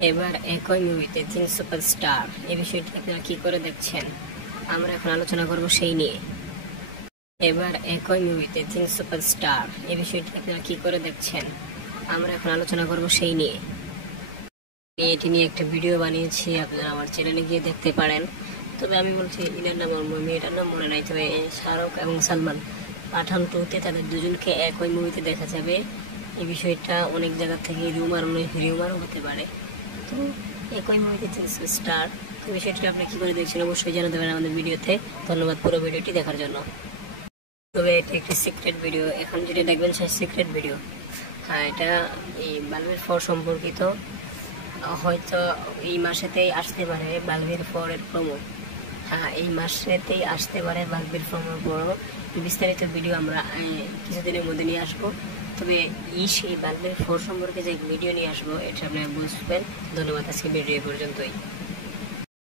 এবার একই মুভিতে 3 সুপারস্টার এই বিষয়টি আপনারা কি করে দেখছেন আমরা এখন আলোচনা করব সেই নিয়ে। এবার একই মুভিতে 3 সুপারস্টার এই বিষয়টি আপনারা কি করে দেখছেন আমরা এখন আলোচনা করব সেই নিয়ে। এটি নিয়ে একটা ভিডিও বানিয়েছি, আপনারা আমার চ্যানেলে গিয়ে দেখতে পারেন। তবে আমি বলছি এটার নাম মেয়েটার নাম মনে নাই, তবে শাহরুখ এবং সালমান পাঠান 2-তে তাদের দুজনকে একই মুভিতে দেখা যাবে। এই বিষয়টা অনেক জায়গা থেকে রিউমারও হতে পারে। তো একই মুভিতে 3 স্টার এই বিষয়টি আপনি কী করে দেখছেন অবশ্যই জানাতে পারেন আমাদের ভিডিওতে। ধন্যবাদ পুরো ভিডিওটি দেখার জন্য। তবে এটা একটি সিক্রেট ভিডিও, এখন যেটা দেখবেন সেই সিক্রেট ভিডিও। হ্যাঁ, এটা এই বাল্বের ফর সম্পর্কিত, হয়তো এই মাসেতেই আসতে পারে বাল্বের ফরের প্রোমো। হ্যাঁ, এই মাসেতেই আসতে পারে বাল্বের প্রোমোর প্রোমো। বিস্তারিত ভিডিও আমরা কিছুদিনের মধ্যে নিয়ে আসবো। তবে সেই বাল্বের ফর সম্পর্কে যে ভিডিও নিয়ে আসবো এটা আপনারা বুঝবেন। ধন্যবাদ, আজকে ভিডিও পর্যন্তই।